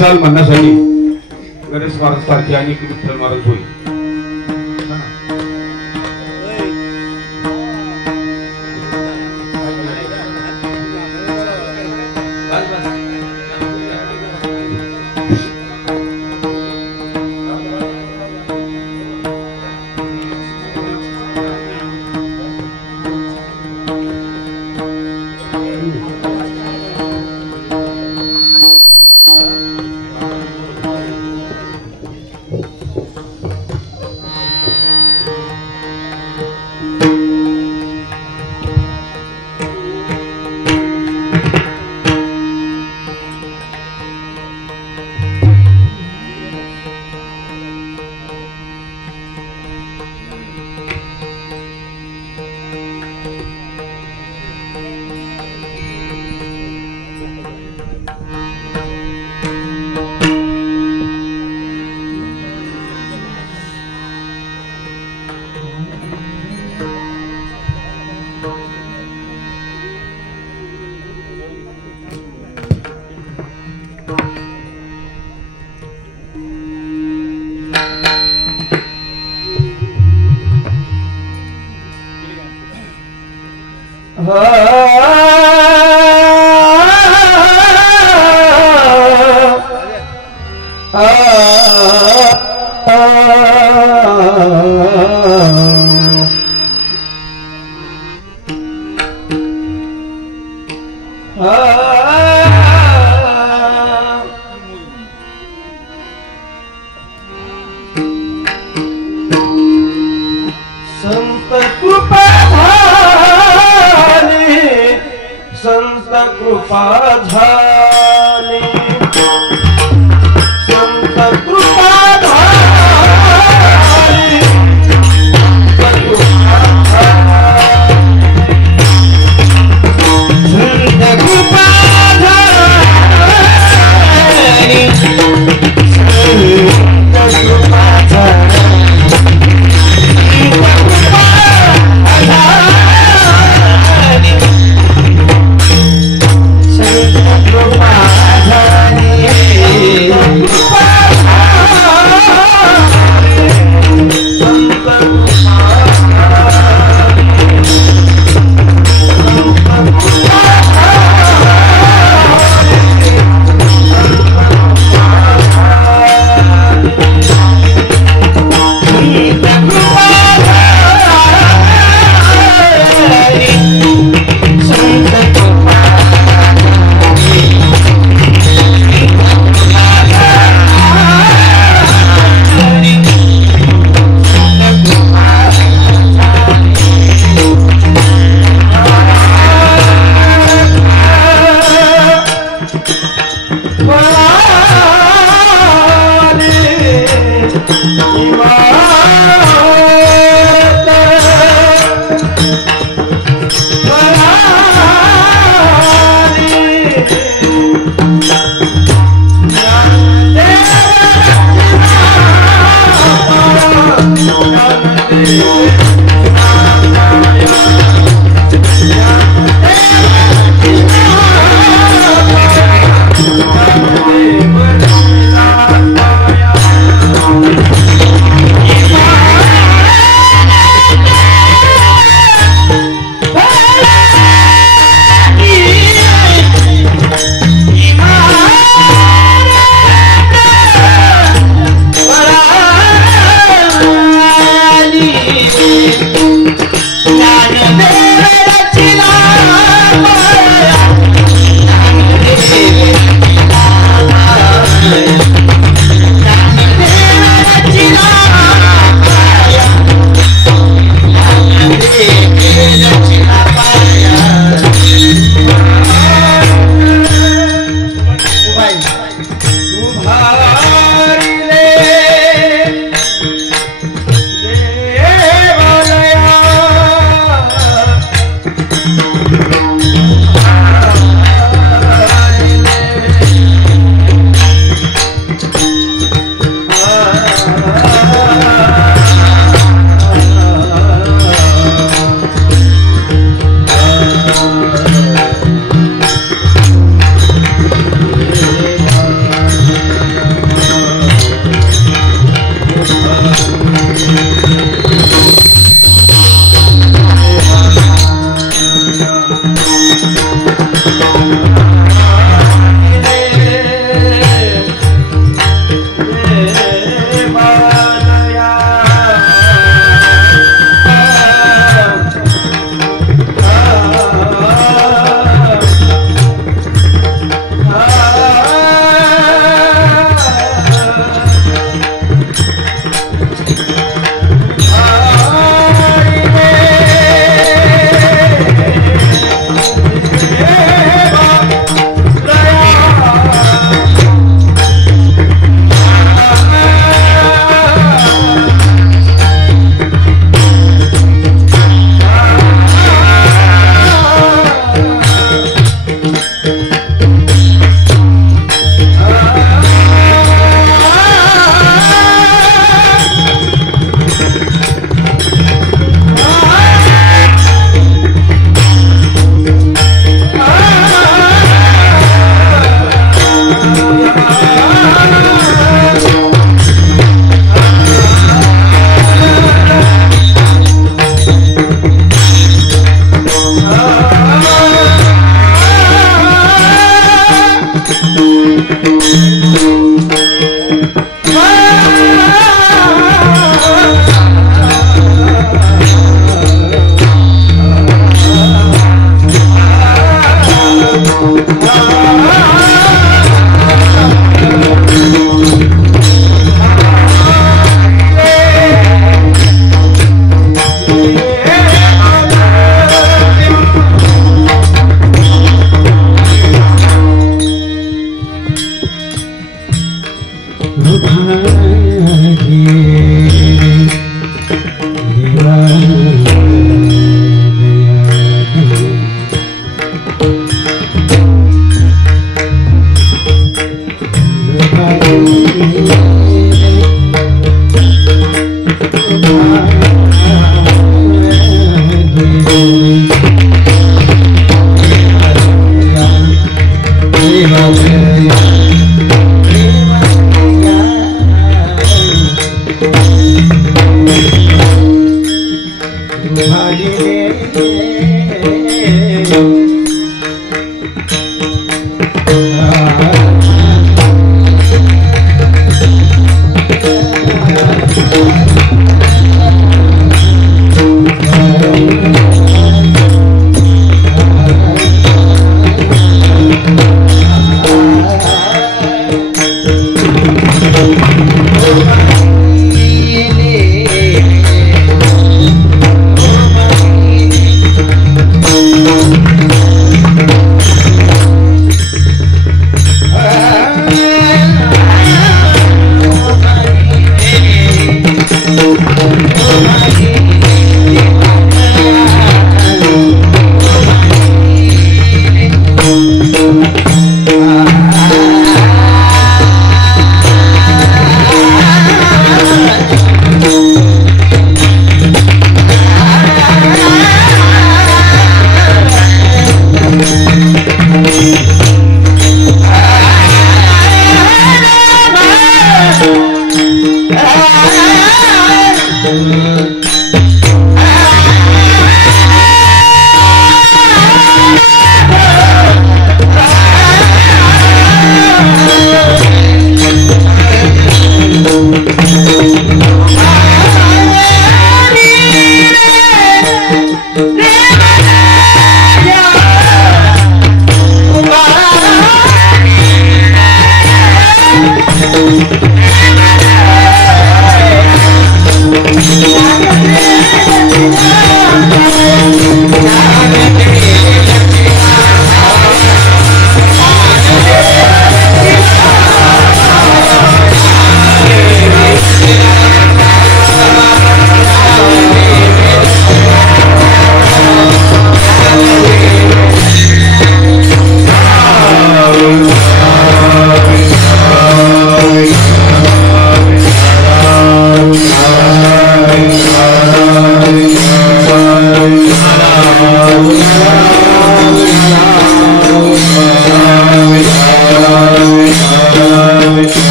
म्हणसाल म्हणण्यासाठी गणेश महाराज सारखे अनेक विठ्ठल महाराज होईल.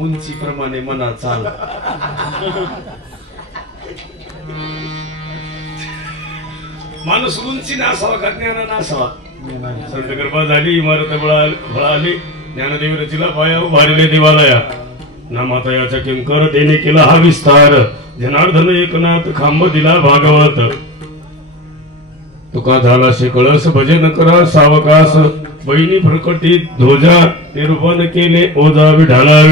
उंचीप्रमाणे मना चाल माणूस उंची नासावा का ज्ञान नासावा संत कृपा झाली इमारत बळाली ज्ञानदेव रचिला पाया उभारले देवालया ना माता याचा किंकर देणे केला हा विस्तार जनार्दन एकनाथ खांब दिला भागवत तुका झाला कळस भजन करा सावकास बहिणी प्रकटी ध्वजा निरूपण केले ओझा विढाला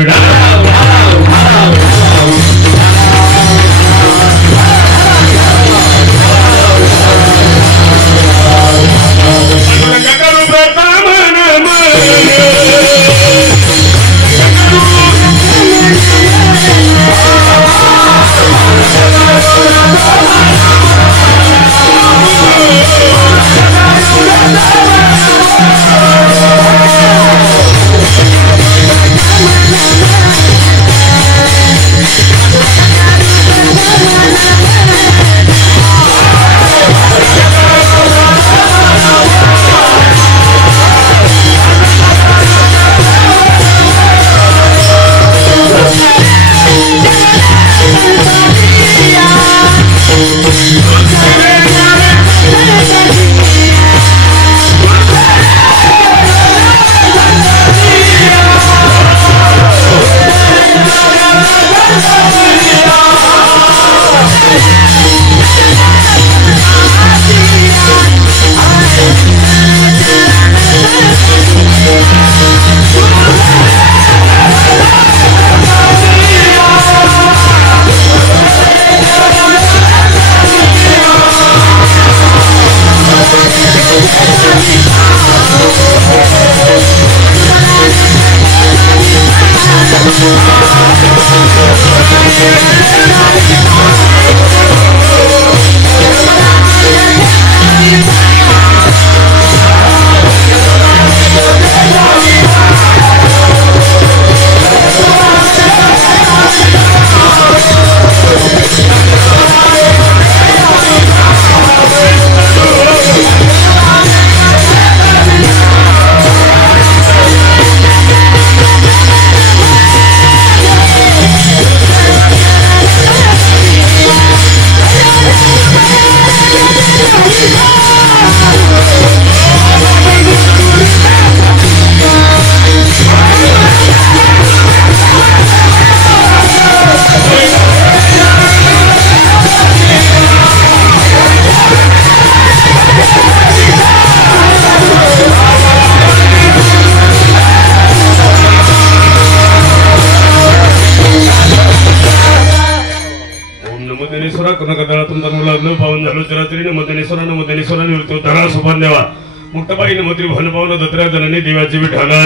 मुक्तबाई नमोत्री भन पावन दत्रा जननी देवाची विठाला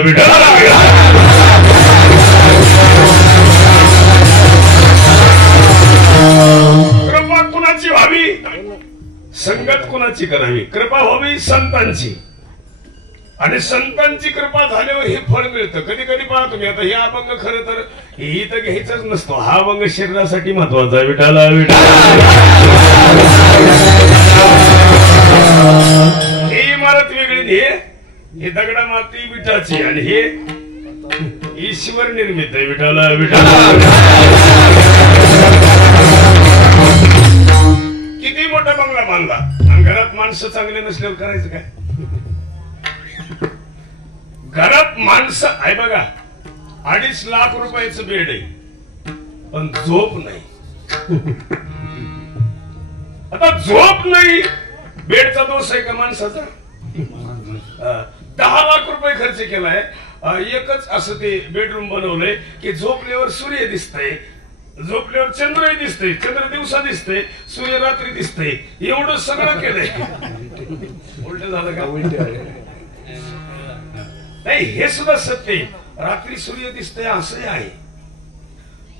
कृपा कुणाची व्हावी संगत कुणाची करावी कृपा व्हावी संतांची आणि संतांची कृपा झाल्यावर हे फळ मिळतं कधी कधी पहा तुम्ही आता हे अभंग खरं तर ही तर घ्यायचाच नसतो हा अभंग शरीरासाठी महत्वाचा आहे विठाला ही इमारत वेगळी हे दगडा माती विटाची आणि हे ईश्वर निर्मित आहे विठाला किती मोठा बंगला बांधला आणि घरात माणसं चांगले नसल्यावर करायचं काय घरात माणसं आहे बघा 2.5 लाख रुपयाचं बेड आहे पण झोप नाही आता झोप नाही बेडचा दोष आहे का माणसाचा 10 लाख रुपये खर्च केलाय एकच असं ते बेडरूम बनवलंय की झोपल्यावर सूर्य दिसतंय झोपल्यावर चंद्र दिसतंय चंद्र दिवसा दिसतंय सूर्य रात्री दिसतंय एवढं सगळं केलंय उलट झालं का नाही हे सुद्धा सत्य रात्री सूर्य दिसतंय असंही आहे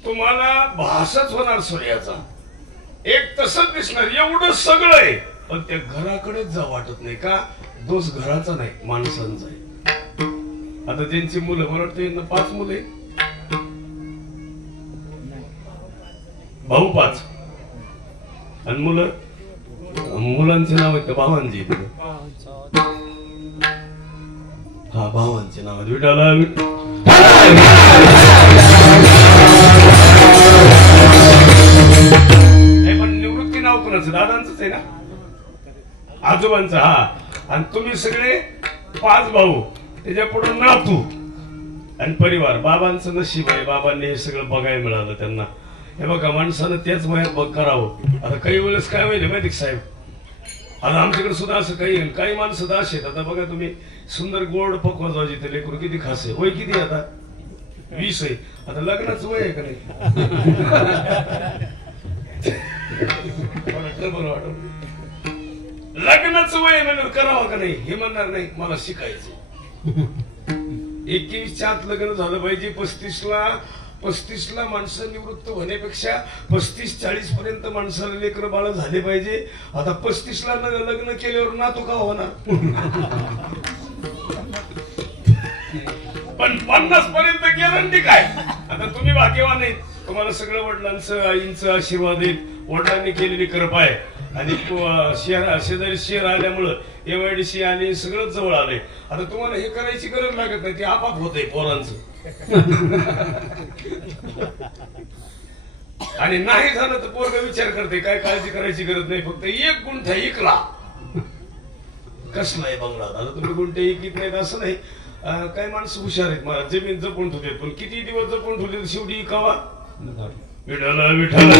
तुम्हाला भासच होणार सूर्याचा एक तसंच दिसणार एवढं सगळं आहे पण त्या घराकडेच जा वाटत नाही का दोष घराचा नाही माणसांचा आहे आता ज्यांची मुलं मला वाटतं 5 मुले भाऊ 5 आणि मुलांचे नाव आहेत भावांची हा भावांचे नाव विठाला पण निवृत्ती नाव कोणाचं दादांचंच आहे ना आजोबांचं हा आणि तुम्ही सगळे 5 भाऊ त्याच्या पुढे नातू आणि परिवार बाबांचं नशीब आहे बाबांनी हे सगळं बघायला मिळालं त्यांना हे बघा माणसानं त्याच वयात बघ करावं. आता काही वेळेस काय होईल माहिती का साहेब, आता आमच्याकडे सुद्धा असं काही माणसं दाश आहेत. आता बघा तुम्ही सुंदर गोड पकवान जायचे ते लेकरू किती खास आहे. वय किती आता 20 आहे. आता लग्नाचं वय आहे का नाही? लग्नाचं वय म्हणून करावं का नाही हे म्हणणार नाही. मला शिकायचं 21च्या आत लग्न झालं पाहिजे. 35ला माणसं निवृत्त होण्यापेक्षा 35-40 पर्यंत माणसाला लेकर बाळ झाले पाहिजे. आता 35ला लग्न केल्यावर नातू का होणार? पण 50 पर्यंत गॅरंटी काय? आता तुम्ही भाग्यवान आहेत, तुम्हाला सगळं वडिलांचं आईंचं आशीर्वाद आहेत, वडिलांनी केलेली कृपा आहे. आणि शेजारी शेअर आल्यामुळं एमआयडीसी आली, सगळं जवळ आलंय. आता तुम्हाला हे करायची गरज लागत नाही, ते आपाप होतंय पोरांचं. आणि नाही झालं तर पोरगा विचार करते, काय काळजी करायची गरज नाही, फक्त 1 गुंठा इकला कसला आहे बंगला. आता तुम्ही गुंठे इकीत नाहीत असं नाही. काही माणसं हुशार आहेत, मला जमीन जपून ठेवते, पण किती दिवस जपून ठेवते शेवटी इकावा. विठाला विठाला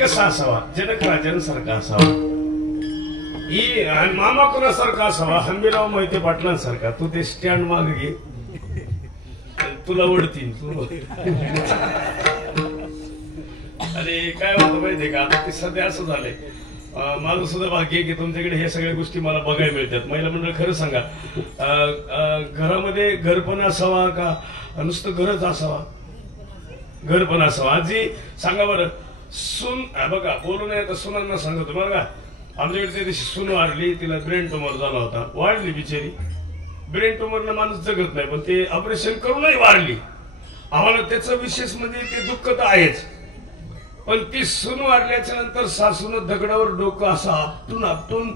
कसा असावा, जनक राजांसारखा असावा, मामा कोणासारखा असावा, हंबीराव मोहिते पाटलांसारखा. तू ते स्टँड माग घे, तुला ओढतील. अरे काय होतं माहितीये का, आता ते सध्या असं झालंय. माझं सुद्धा भाग्य की तुमच्याकडे हे सगळ्या गोष्टी मला बघायला मिळतात. महिला मंडळ खरं सांगा, घरामध्ये घर पण असावा का नुसतं घरच असावा? घर पण असावा. आजी सांगा बरं, सून बघा बोलू नये तर सुनांना सांगतो बरं का. आमच्याकडे त्या दिवशी सून वारली, तिला ब्रेन ट्युमर झाला होता, वाढली बिचारी. ब्रेन ट्युमरनं माणूस जगत नाही, पण ते ऑपरेशन करूनही वारली. आम्हाला त्याचं विशेष म्हणजे ते दुःख तर आहेच, पण ती सून वारल्याच्या नंतर सासून दगडावर डोकं असं आपटून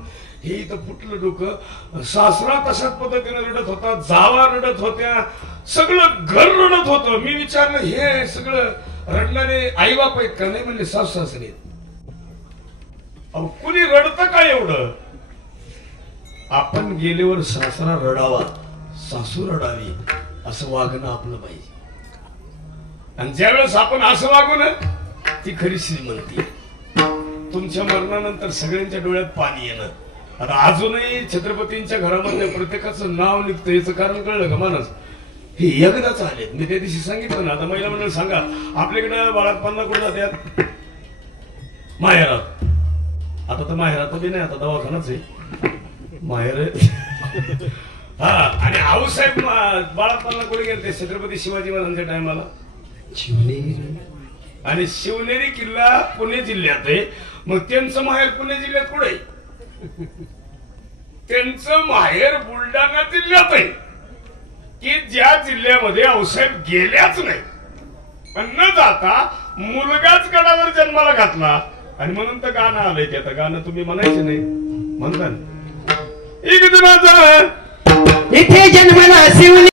हे इथं फुटलं डोकं. सासरा तशाच पद्धतीने रडत होता, जावा रडत होत्या, सगळं घर रडत होतं. मी विचारलं हे सगळं रडणारे आई बाप आहेत का? नाही म्हणले सासू सासरे. कुणी रडतं का एवढं? आपण गेल्यावर सासरा रडावा, सासू रडावी, असं वागणं आपलं पाहिजे. आणि ज्यावेळेस आपण असं वागू ना, ती खरी श्रीमंती. तुमच्या मरणानंतर सगळ्यांच्या डोळ्यात पाणी येणं. आता अजूनही छत्रपतींच्या घरामध्ये प्रत्येकाचं नाव निघतं, याचं कारण कळलं का? मानस हे एकदाच आले. मी त्या दिवशी सांगितलं ना. आता महिला मंडळ सांगा, आपल्याकडे बाळातपणा कुठं जात्यात? माहेरात. आता तर माहेरात बी नाही, आता दवाखानाच आहे माहेर. हा, आणि आऊसाहेब बाळातपणा कुठे गेले? छत्रपती शिवाजी महाराजांच्या टायमाला आणि शिवनेरी किल्ला पुणे जिल्ह्यात आहे. मग त्यांचं माहेर पुणे जिल्ह्यात कुठे? त्यांचं माहेर बुलढाणा जिल्ह्यात आहे, की ज्या जिल्ह्यामध्ये आऊसाहेब गेल्याच नाही. पण न जाता मुलगाच गडावर जन्माला घातला. आणि म्हणून तर गाणं आलंय. ते आता गाणं तुम्ही म्हणायचं नाही, म्हणता एक दिनाचा इथे जन्मला शिवने